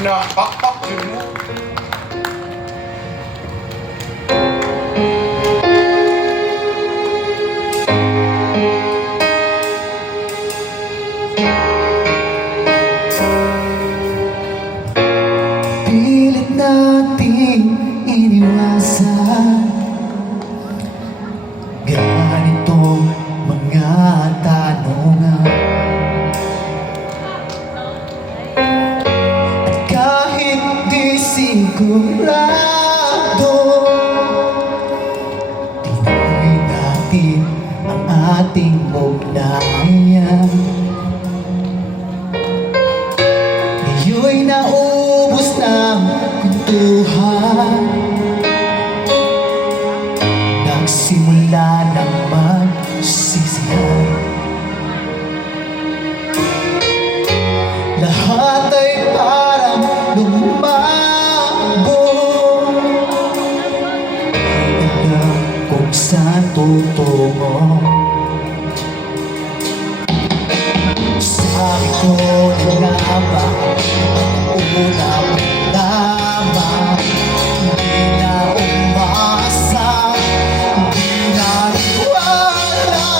na pakpak yun mo. Pilit nating iniwasan ganitong mga tanungan. At kahit di sigurado, tinuloy natin ang ating ugnayan. Ngayon'y naubos ng kwentuhan, nagsimula ng magsisihan. Lahat ay parang lumabo, di alam kung saan tutungo. Sabi ko na ba, una lamang, hindi na umasa, hindi na wala,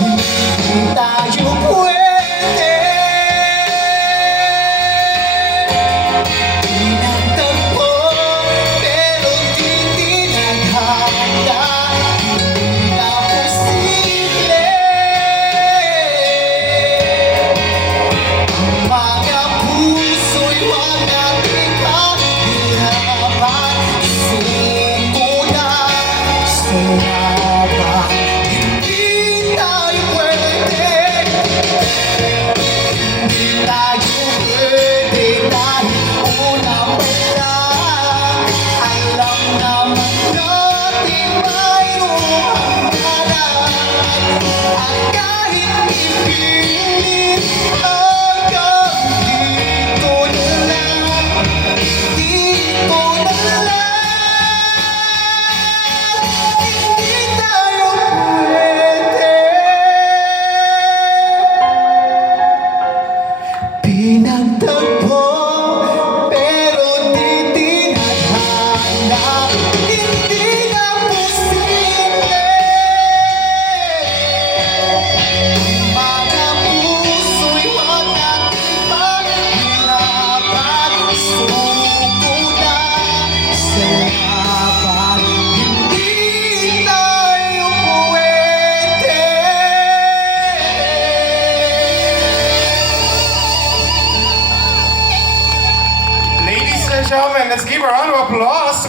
hindi tayo pwede. Pinagtagpo, pero di tinadhana, hindi na posible. Mga puso'y wag natin paghirapan, suko na sumaba, hindi tayo pwede. Hindi tayo pwede dahil una pa lang, alam naman natin mayroong hangganan. At kahit ipilit hanggang dito na lang, dito na lang, hindi tayo pwede. Pinagtagpo, pero di tinadhana, hindi na posible. Mga puso'y wag natin paghirapan, suko na sa laban, hindi tayo pwede. Ladies and gentlemen, let's give a round of applause to